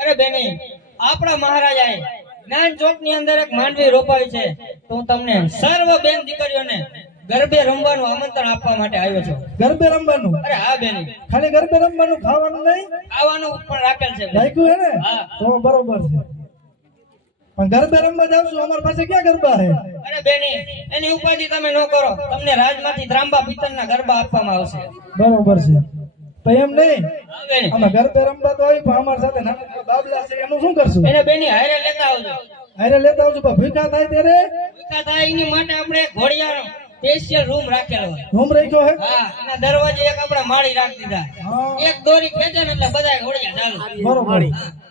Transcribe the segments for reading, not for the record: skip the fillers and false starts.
અરે બેની આપણા મહારાજાએ જ્ઞાન ચોક ની અંદર એક માંડવી રોપાવી છે તો હું તમને સર્વ બેન દીકરીઓને ગરબે રમવાનું આમંત્રણ આપવા માટે આવ્યો છું. ગરબે રમવાનું? અરે હા બેની. ખાલી ગરબે રમવાનું, ખાવાનું નહીં? ખાવાનું પણ રાખેલ છે. રાખ્યું હે ને? હા. તો બરોબર છે. પણ ગરબે રમવા જાવશું, અમારી પાસે ક્યાં ગરબા હે? અરે બેની એની ઉપાધિ તમે ન કરો, તમને રાજમાંથી ત્રાંબા પિત્તળના ગરબા આપવામાં આવશે. બરોબર છે. તો એમ નહીં, અમે ગરબે રમવા તો આવી, પણ અમારી સાથે નાના બાબલા છે, એનું શું કરશું? એને બેની હારે લેતા આવજો. હારે લેતા આવજો, પણ ભૂખા થાય ત્યારે? ભૂખા થાય એની માટે આપણે ઘોડિયાનો સ્પેશિયલ રૂમ રાખેલો હોય. રૂમ રાખ્યો હે? હા, એના દરવાજે એક આપડા માળી રાખી દીધા. એક દોરી ખેંચે ને એટલે બધાય ઘોડિયા ચાલુ. બરોબર.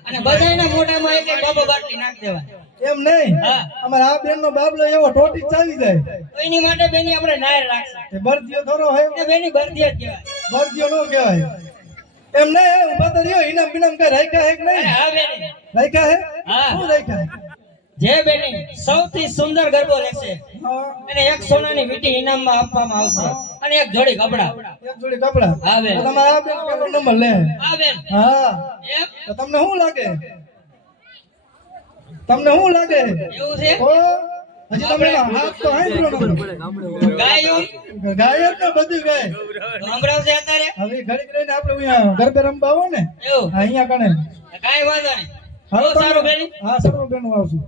અને બધાયના મોઢામાં એક એક બાબો બાટલી નાખ દેવાય. એમ નહીં, અમારા આ બેન નો બાબલો એવો ટોટી ચાલી જાય તો એની માટે બેની આપણે નાયર રાખશું. એ બરદિયો થોડો હે? એ બેની બરદિયો જ કહેવાય. બરદિયો નો કહેવાય. એમ નહીં, ઉભા તો રહ્યો, ઇનામ બિનામ કઈ રાખ્યા હે કે નહીં? હા બેની રાખ્યા હે? હા. શું રાખ્યા? જે બેની સૌથી સુંદર ગરબો લેશે અને એક સોનાની વીંટી ઇનામમાં આપવામાં આવશે અને એક જોડી કપડા. એક જોડી કપડા? હા બેન. તમારા આ બેન કેવો નંબર લે? હા બેન. હા. એમ તો તમને શું લાગે? તમને શું લાગે? એવું છે? હજી તમે હાથ તો હાંભળો નતો. ગાયું ગાય તો બધું ગાય સાંભળાવશે અત્યારે. હવે ઘડીક રહીને આપણે અહીંયા ગરબે રમવા આવો ને, એવું અહીંયા કણે કાઈ વાંધો નહીં. હાલો સારું બેની. હા સારું બેન, આવશું.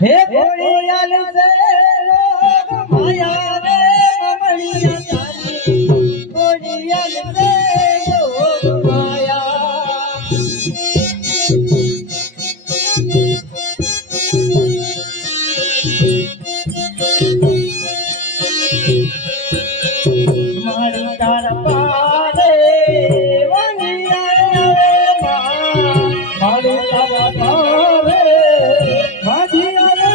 હે ઘોડિયાલ સે માયા રે મમળિયા તારી, ઘોડિયાલ સે માયા. મારી તારા પારે વનિયા રે મા, મારી તારા પારે વાજિયા રે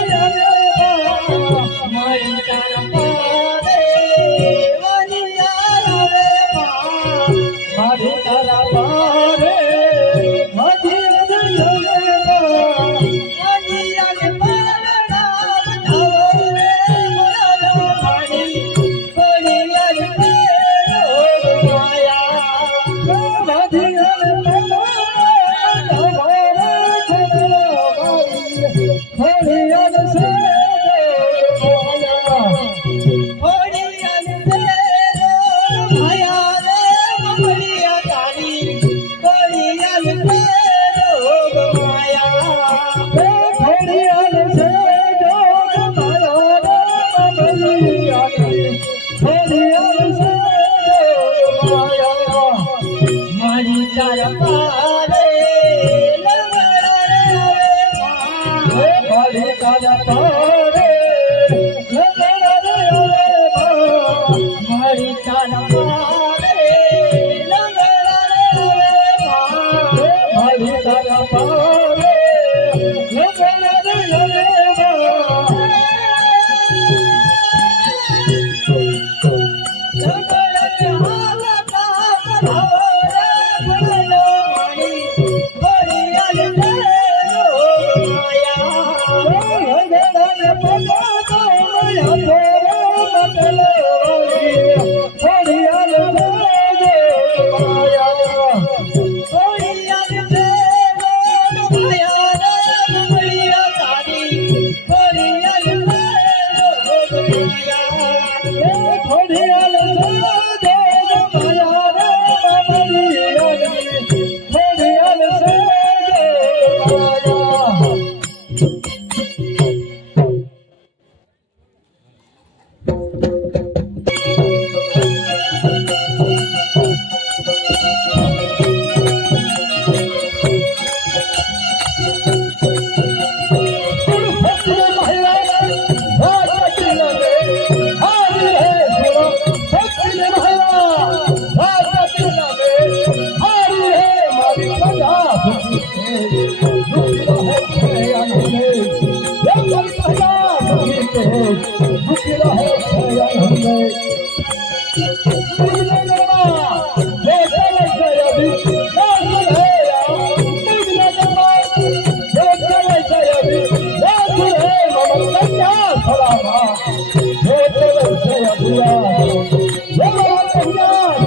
મા, મારી તારા પારે વનિયા રે મા, મારી તારા પારે વાજિયા રે મા, વાજિયા રે પારણા બતાવો રે મોરા મારી, ઘોડિયાલ રે માયા, વાજિયા રે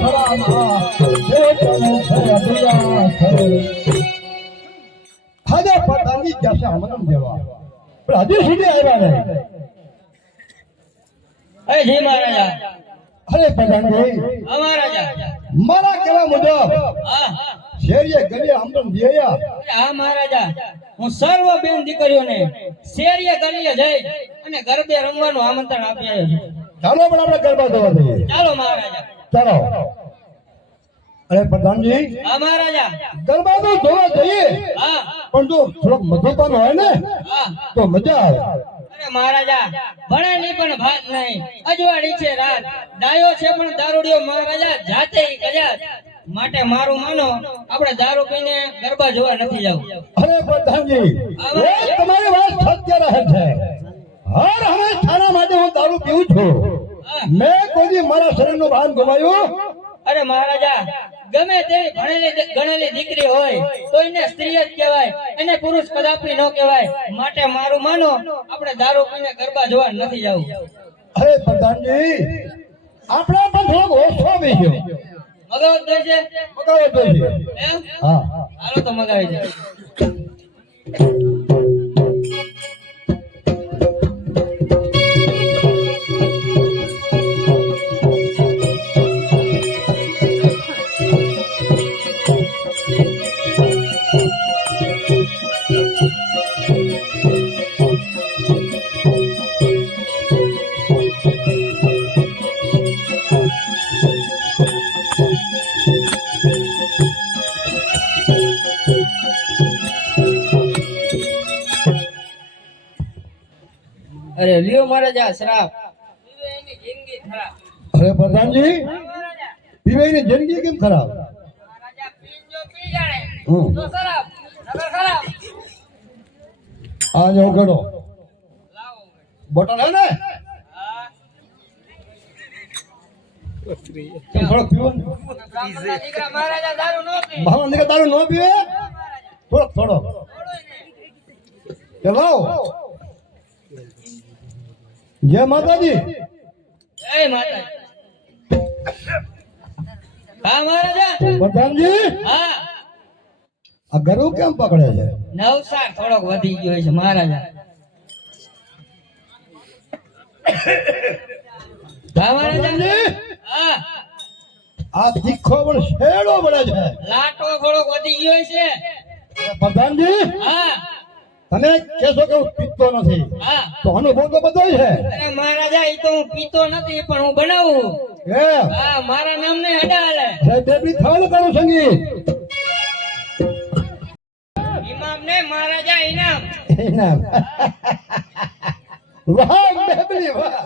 ભરાના જે તને છે અધૂરા છે ખાધા પતાની જશે હમણાં જેવા પણ હજી સુધી આવ્યા નહીં એ જી મહારાજા અરે પ્રધાનજી હા મહારાજા મારા કેવા મુજબ હા શેરીએ ગલીએ આમદમ દિયા હા મહારાજા હું સર્વ બેન દીકરીઓને શેરીએ ગલીએ જઈ અને ગરબે રમવાનું આમંત્રણ આપી આવ્યો છું. ચાલો પણ આપણે ગરબા જોવા જઈએ ચાલો મહારાજા ચાલો અરે પ્રધાનજી હા મહારાજા ગરબા તો જોવા જઈએ હા પણ જો થોડોક મધુપાન હોય ને હા તો મજા આવે અરે મહારાજા ભણાની પણ ભાત નહીં અજવાળી છે રાત ડાયો છે પણ દારૂડિયો મહારાજા જાતે ઈ ગજાત માટે મારું માનો આપણે દારૂ પીને ગરબા જોવા નથી જવું. અરે પ્રધાનજી એ તમારી વાત સત્ય રહે છે હર હંમેશાના માટે હું દારૂ પીઉં છું મેં કોઈ દી મારા શરીરનું ભાન ગુમાવ્યું અરે મહારાજા ગમે તેવી ભણેલી ગણેલી દીકરી હોય તો એને સ્ત્રી જ કહેવાય એને પુરુષ કદાપી ન કહેવાય માટે મારું માનો આપણે દારૂ પીને ગરબા જોવા નથી જવું. અરે પ્રધાનજી આપણે પણ થોડોક ઓછો આવી ગયો મગાવત જોઈશે મગાવો જોઈએ એમ હા હાલો તો મગાવી દે. અરે લ્યો મહારાજા શ્રાપ એની જિંદગી ખરાબ. અરે પ્રધાનજી મહારાજા પીવાની જિંદગી કેમ ખરાબ મહારાજા પીજો પી જાણે હમ. તો ખરાબ નગર ખરાબ. આ જો ગણો લાવો બોટલ હે ને હા થોડો પીવો ને બ્રાહ્મણના દીકરા મહારાજા દારૂ ન પી ભાવના દીકરા દારૂ ન પીવે થોડોક થોડો કે લાવો જય માતાજી જય માતા. હા મહારાજા પ્રધાનજી હા આ ગરુ કેમ પકડે છે નવસાર થોડોક વધી ગયો છે મહારાજા. હા મહારાજા પ્રધાનજી હા આ તીખો પણ શેડો પડે છે લાટો થોડોક વધી ગયો છે. પ્રધાનજી હા તમે કહેશો કે હું પીતો નથી હા તો અનુભવ તો બધો છે અરે મહારાજા એ તો હું પીતો નથી પણ હું બનાવું. એ હા મારા નામને હડાલે બેબી થાળ કરું સંગીત ઇમામ ને મહારાજા ઇનામ. ઇનામ વાહ બેબલી વાહ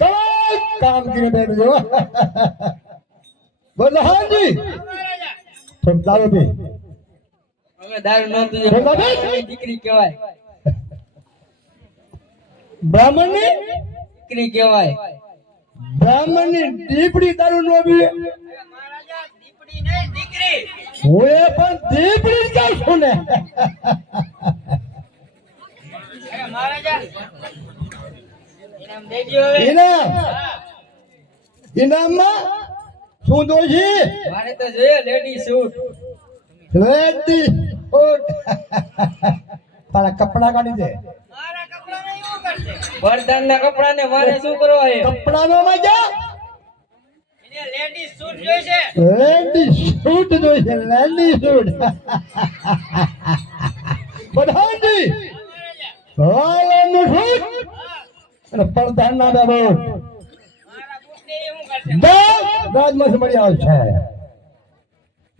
કમાલ કામ કર્યું બેબલી વાહ પ્રધાનજી મહારાજા થોડું દારૂ પી અમે દારૂ ન પીએ બોલો. દીકરી કહેવાય બ્રાહ્મણની દીકરી કહેવાય. બ્રાહ્મણની દીપડી દારૂ ન પીવે અરે મહારાજા દીપડી નહીં દીકરી. હું એ પણ દીપડી જ કહું છું ને અરે મહારાજા ઇનામ દેજો હવે. ઇનામ હા, ઇનામમાં શું દોશી મારે તો જોઈએ લેડી સૂટ. લેડી ઓટ તારા કપડા કાઢી દે મારા કપડાને એવું કરશે વરદાનના કપડાને મારે શું કરવા છે? કપડાનો મજા એને લેડી સૂટ જોઈશે. લેડી સૂટ જોઈશે લેડી સૂટ પ્રધાનજી રાયનું સૂટ અને પ્રધાનના બે બૂટ મારા બુટને એવું કરશે. રાજમાંથી મળી આવશે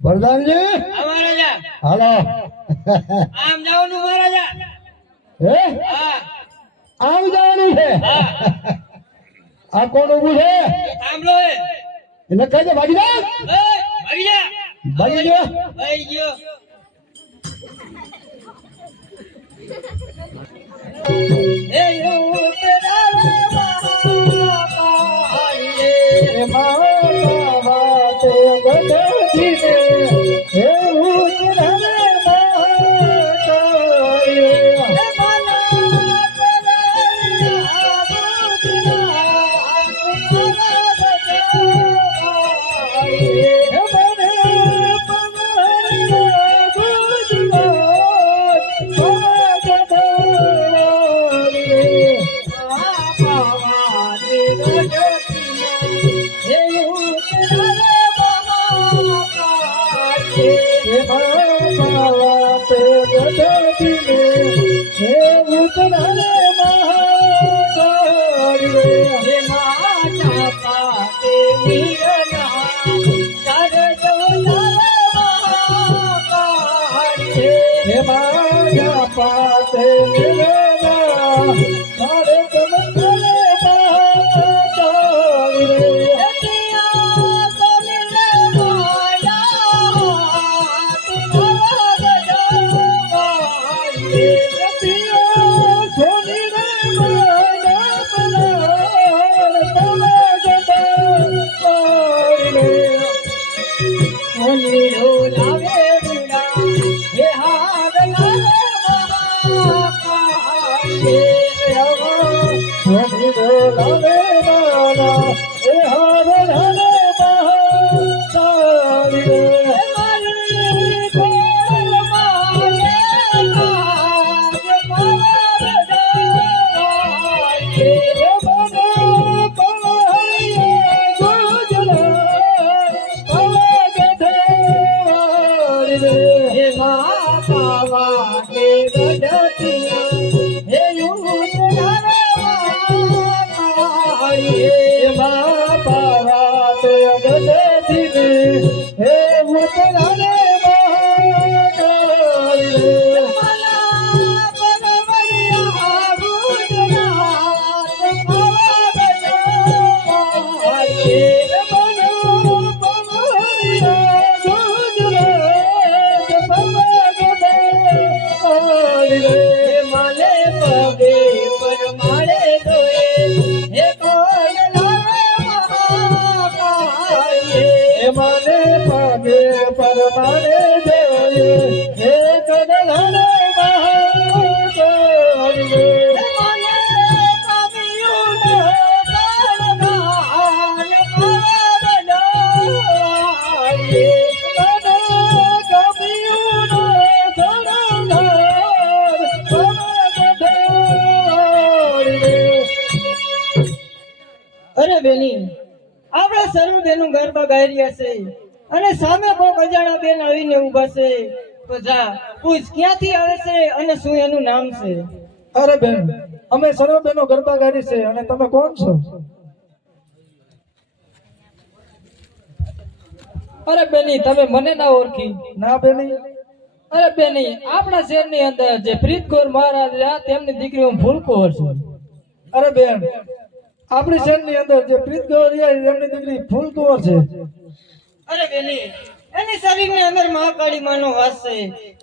પ્રધાનજી હા મહારાજા હાલો આમ જવાનું મહારાજા. હે હા આમ જવાનું છે હા આ કોણ ઊભું છે એ થાંભલો હે. એને કહી દે ભાગી જા ભાગી જા. ભાગી ગયો ભાગી ગયો. એ એવું તેરા એ માતા વાતે ગઢી ને એવું જ રહે માતા મીઠો લાવે મીડા હે હાર લાવે મારા કાળે મીઠો લાવે મારા એ હાર લાવે અરે બેની આપણે સર્વ બેનું ગરબા ગાઈ રહ્યા છે અને સામે કોક અજાણા બેન આવીને ઊભા છે તો જા પૂછ ક્યાંથી આવે છે અને શું એનું નામ છે. અરે બેન અમે સર્વ બેનો ગરબા ગાડી છે અને તમે કોણ છો? અરે બેની તમે મને ના ઓળખી? ના બેની. અરે બેની આપણા શહેરની અંદર જે પ્રીતકૌર મહારાજ રહ્યા તેમની દીકરી હું ફૂલકૌર છું. અરે બેન આપણી શહેરની અંદર જે પ્રીતકૌર એમની દીકરી ફૂલકુંવર છે. અરે બેની એની શરીરની અંદર મહાકાળી માનો વાસ છે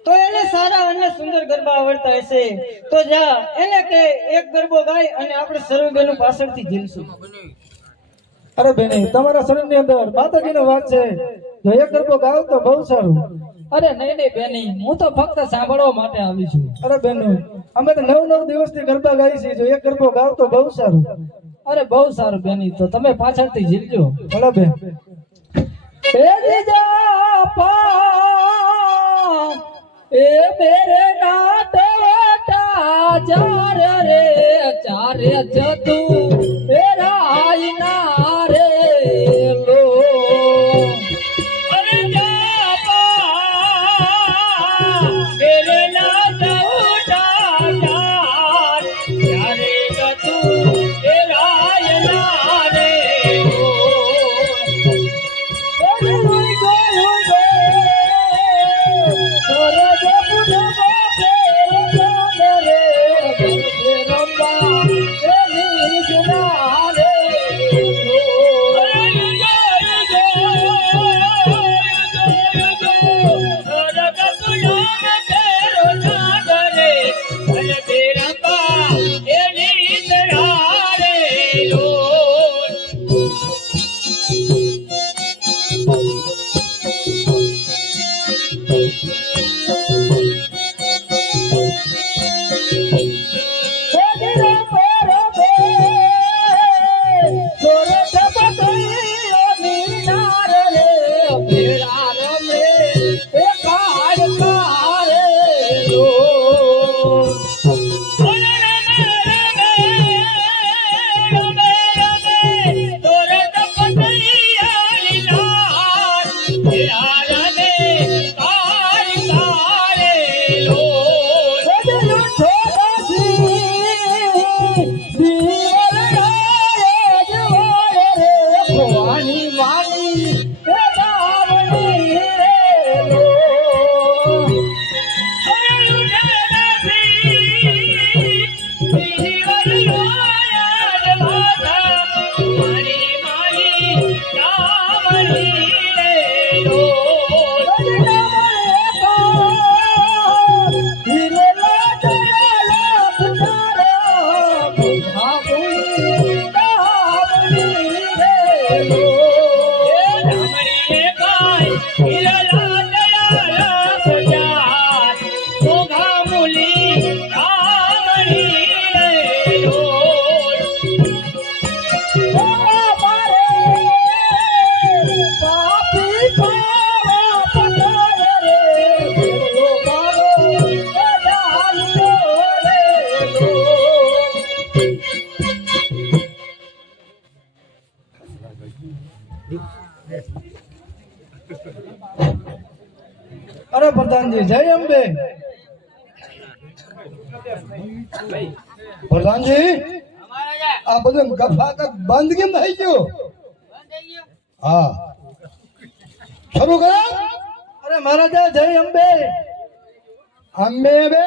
તો એને સારા અને સુંદર ગરબા આવડતા હશે તો જા એને કે એક ગરબો ગાય અને આપણે સર્વ બેનું પાછળથી ઝીલશું. અરે બેની તમારા શરીરની અંદર માતાજીનો વાસ છે જો એક ગરબો ગાવ તો બહુ સારું. અરે નહીં નહીં બેની હું તો ફક્ત સાંભળવા માટે આવી છું. અરે બેન અમે તો 9 દિવસથી ગરબા ગાઈ છીએ જો એક ગરબો ગાવ તો બહુ સારું. અરે બહુ સારું બેની તો તમે પાછળથી ઝીલજો. ભલે બેન. એ દીજા પા એ મેરે નાત વટા ચાર રે જતું એ રાય ના રે લો. અરે જા પા મેરે નાત વટા ચાર જતું એ રાય ના રે લો. Oh અરે પ્રધાનજી જય અંબે. પ્રધાનજી મહારાજા આ બધું ગફાકત બંધ કેમ થઈ ગયું? બંધ થઈ ગયું. હા શરૂ કરો. અરે મહારાજા જય અંબે. અંબે બે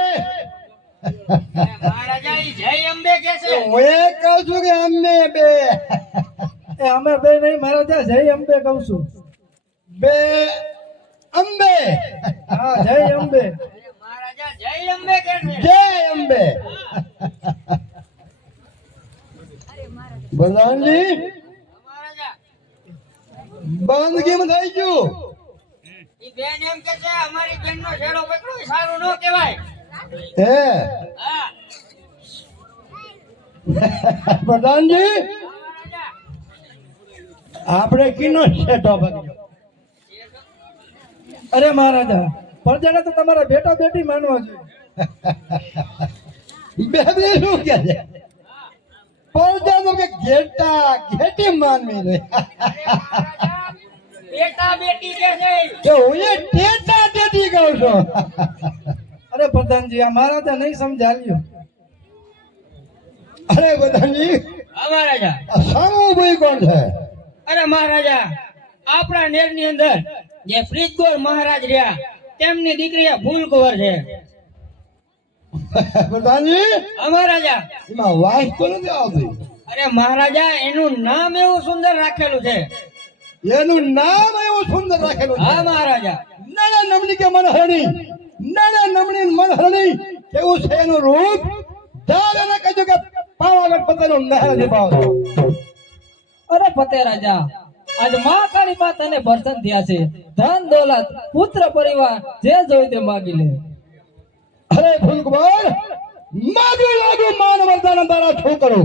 મહારાજા ઈ જય અંબે કે છે. હું એ કહું છું કે અંબે બે એ અમે બે નહીં મહારાજા જય અંબે કહું છું. બે અંબે હા જય અંબે. મહારાજા જય અંબે કે છે. જય અંબે. પ્રધાનજી મહારાજા બંધ કેમ થઈ ગયું? ઈ બેન એમ કે છે અમારી બેનનો છેડો પકડો ઈ સારું ન કહેવાય. હે હા પ્રધાનજી મહારાજા આપણે કિનો શેઠો પકડ્યો? અરે મહારાજા પ્રજાને તો તમારા બેટા બેટી માનવા જોઈએ. બે બે શું કે છે? પડદાનો કે ઘેટા ઘેટી માનવી રે. મહારાજા બેટા બેટી કે છે. કે હું એ ટેટા ટેટી કહું છું. અરે પ્રધાનજી આ મહારાજા નહીં સમજાલ્યો. અરે પ્રધાનજી હા મહારાજા. આ સામુ ભાઈ કોણ છે? અરે મહારાજા આપણા નેરની અંદર જે ફ્રીજગોર મહારાજ રહ્યા તેમની દીકરી આ ફૂલકુંવર છે. પ્રધાનજી હા મહારાજા. એમાં વાસ તો નથી આવતી. અરે મહારાજા એનું નામ એવું સુંદર રાખેલું છે. એનું નામ એવું સુંદર રાખેલું હા છે. મહારાજા. નાના નમણી કે મનહરણી, નાના નમણી મનહરણી કેવું છે એનું રૂપ? જાવ એને કહેજો કે પાવાગઢ પતેનો નહેર નિભાવતો. અરે ફતેહ રાજા આજ માં કાળી માં તને પ્રસન્ન થયા છે. ધન દોલત પુત્ર પરિવાર જે જોઈ તે માગી લે. અરે ફૂલકુમાર માગું માગું માન વરદાન તારા છોકરો.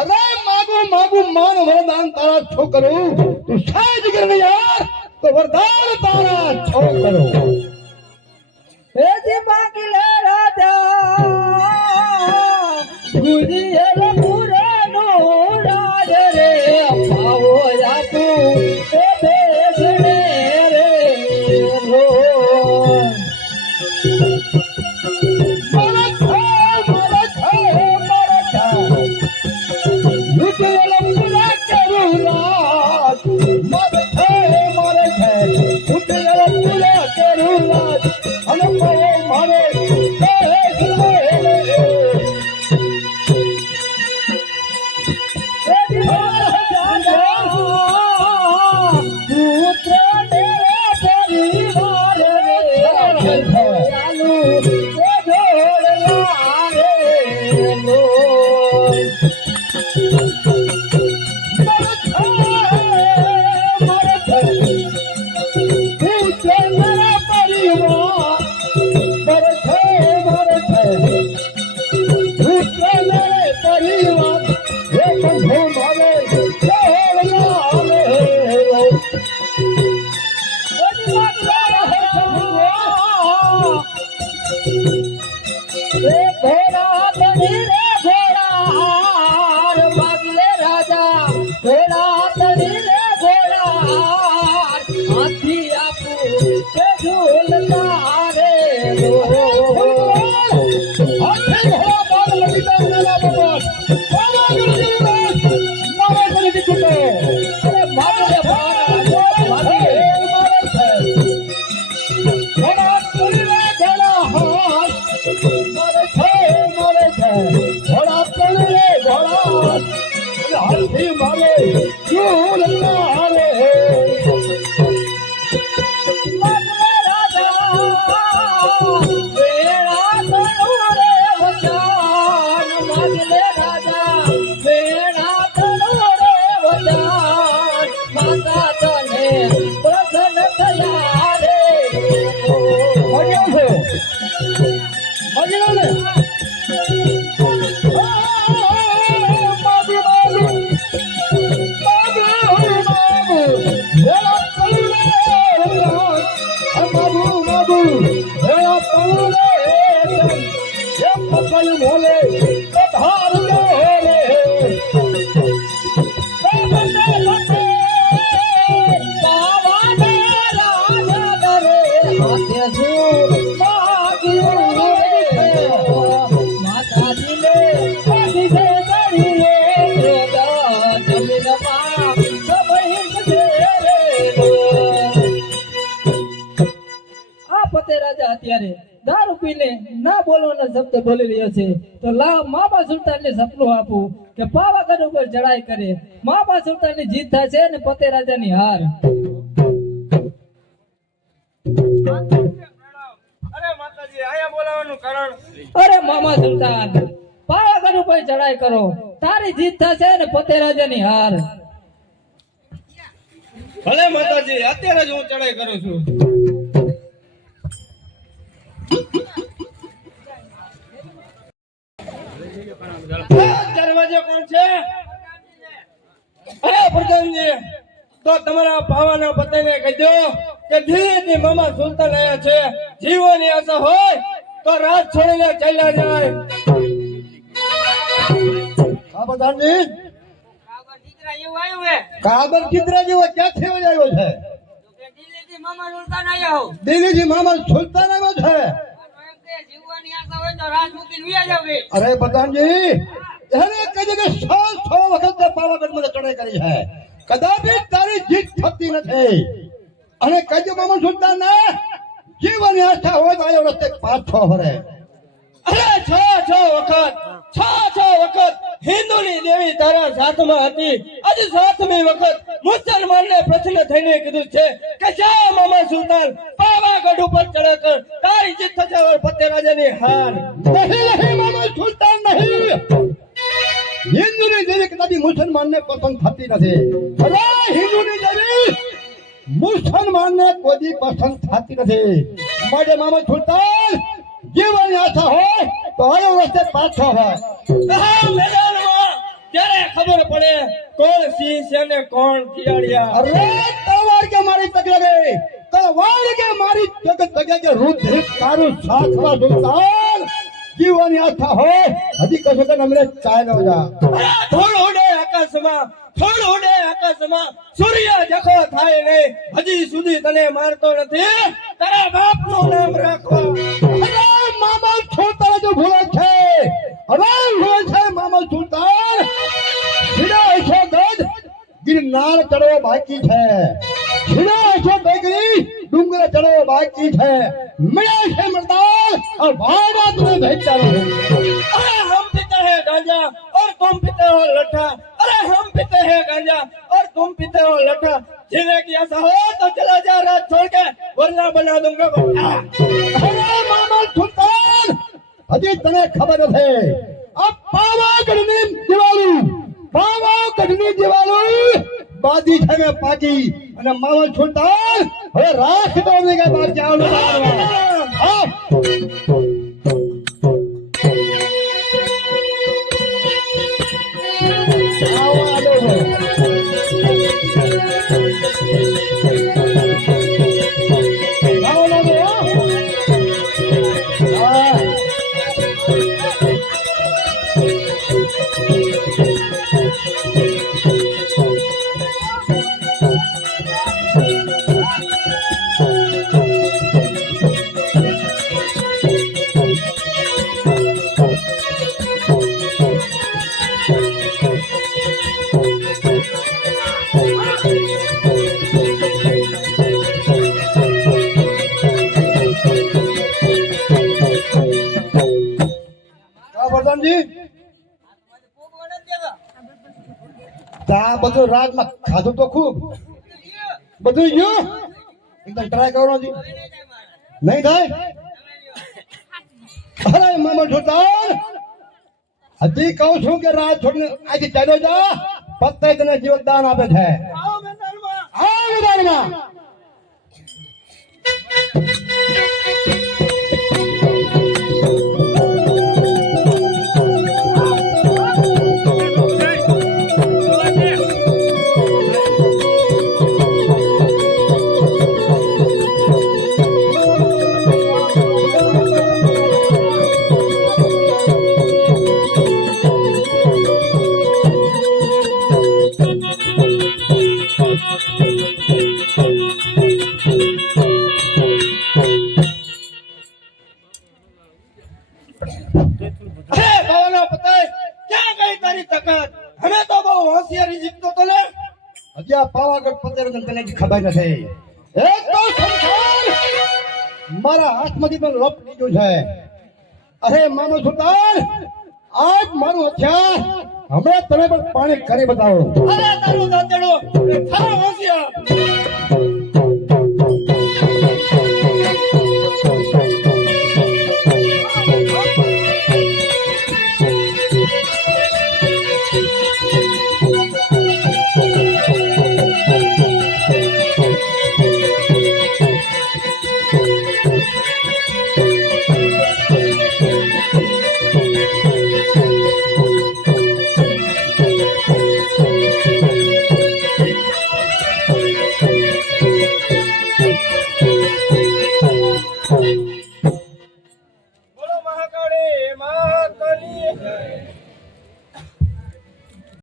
અરે માગું માગું માન વરદાન તારા છોકરો. તું સાજ કરી યાર તો વરદાન તારા છોકરો. એ જે માગી લે રાજા ગુજી એલો પુરાનો રાજ રે પાવો યા તું એ દેશને રે લો. સાથે શું માગ્યું રે માતાજીને પાછી છે તારી રે જમીનમાં સમય છે રે આ પતે રાજા અત્યારે દારૂ પીને ના બોલવાના શબ્દ બોલી રહ્યો છે તો લાવ માબા સુલતાનને સપનું આપું કે પાવાગઢ ઉપર ચડાઈ કરે માબા સુલતાનની જીત થશે અને પતે રાજાની હાર. અરે માતાજી આયા બોલાવવાનું કારણ અરે મામા સુલતાન પાવાગઢ ઉપર ચડાઈ કરો તારી જીત થશે અને પતે રાજાની હાર. ભલે માતાજી અત્યારે જ હું ચડાઈ કરું છું. દરવાજે કોણ છે? અરે પ્રધાનજી તો તમારા ભાવાના પતિને કહી દો કે ધીરેથી મામા સુલતાન આયા છે. જીવોની આશા હોય તો રાત છોડીને ચાલ્યા જાય. હા પ્રધાનજી કાબર દીકરા એવું આવ્યું હે કાબર ચિત્રા જેવો ક્યાંથી આવ્યો છે? તો કે દિલ્હીથી મામા સુલતાન આયા હો દિલ્હીથી મામા સુલતાન આવ્યો છે. એમ કે જીવવાની આશા હોય તો રાત મૂકીને વિયા જાવ કે અરે પ્રધાનજી એને કહી દે કે 100 વખત પાવાગઢ માં ચડાઈ કરી છે કદાપી તારી જીત થતી નથી. અને કહેજો મામા સુલતાન ને જીવનની આસ્થા હોય તો આયો રસ્તે પાછો ફરે. અરે છ વખત હિન્દુની દેવી તારા સાથમાં હતી. આજે 7મી વખત મુસલમાનને પ્રશ્ન થઈને કીધું છે કે જા મામા સુલતાન પાવાગઢ ઉપર ચડા કર તારી જીત થશે. પતે રાજાની હાર. નહીં મામા સુલતાન નહીં. હિન્દુની દેવી કદાપી મુસલમાનને પસંદ થતી નથી. અરે હિન્દુની દેવી મુસલમાનને કોઈ પસંદ થતી નથી. માટે મામા સુલતાન જીવનની આશા હોય તો આયો રસ્તે પાછો હોય. આ મેદાનમાં ત્યારે ખબર પડે કોણ સિંહ છે ને કોણ શિયાળિયા. અરે તલવાર કે મારી તક લગે તલવાર કે મારી તક તકે કે રુદ્ર તારું સાથમાં સુલતાન જીવનની આસ્થા હોય હજી કશો કે અમને ચાલ્યો જા. થોડું ઉડે આકાશમાં સૂર્ય જખો થાય નહીં. હજી સુધી તને મારતો નથી. તારા બાપનું નામ રાખવા. અરે મામા સુલતાન જો ભૂલે છે. હવે ભૂલે છે મામા સુલતાન સીધા એસો ગઢ ગિરનાર ચડવો બાકી છે. સીધા એસો ડગરી ડુંગર ચડવો બાકી છે. મળ્યા છે મરદાર और भावना तुम्हें भेजता रहूं. अरे हम पीते हैं गांजा और तुम पीते हो लट्ठा. अरे हम पीते हैं गांजा और तुम पीते हो लट्ठा. जीने की आशा हो तो चला जा रात छोड़ के वरना बना दूंगा बट्टा. अरे मामा सुल्तान हजी तने खबर નથી આ પાવાગઢની દિવાલો બાજી છે મે પાકી અને મામા સુલ્તાન હવે રાખ તો ને કે બાપ જાવનો હા તા બધું રાજમાં ખાધું તો ખૂબ બધું ગયું એકદમ ટ્રાય કરો જી નહીં થાય. અરે મામા સુલ્તાન હજી કહું છું કે રાજ છોડીને આજે ચાલ્યો જા પત્તા તને જીવતદાન આપે છે. આવો મેદાનમાં જ ખબર નથી. એક તો શમશાન મારા હાથમાંથી પણ લોપ લીધું છે. અરે મામા સુલતાન, આજ મારું હથિયાર હમણાં તમે પણ પાણી કરી બતાવો. અરે તારું દાંતેડો એ થારા હોશિયાર.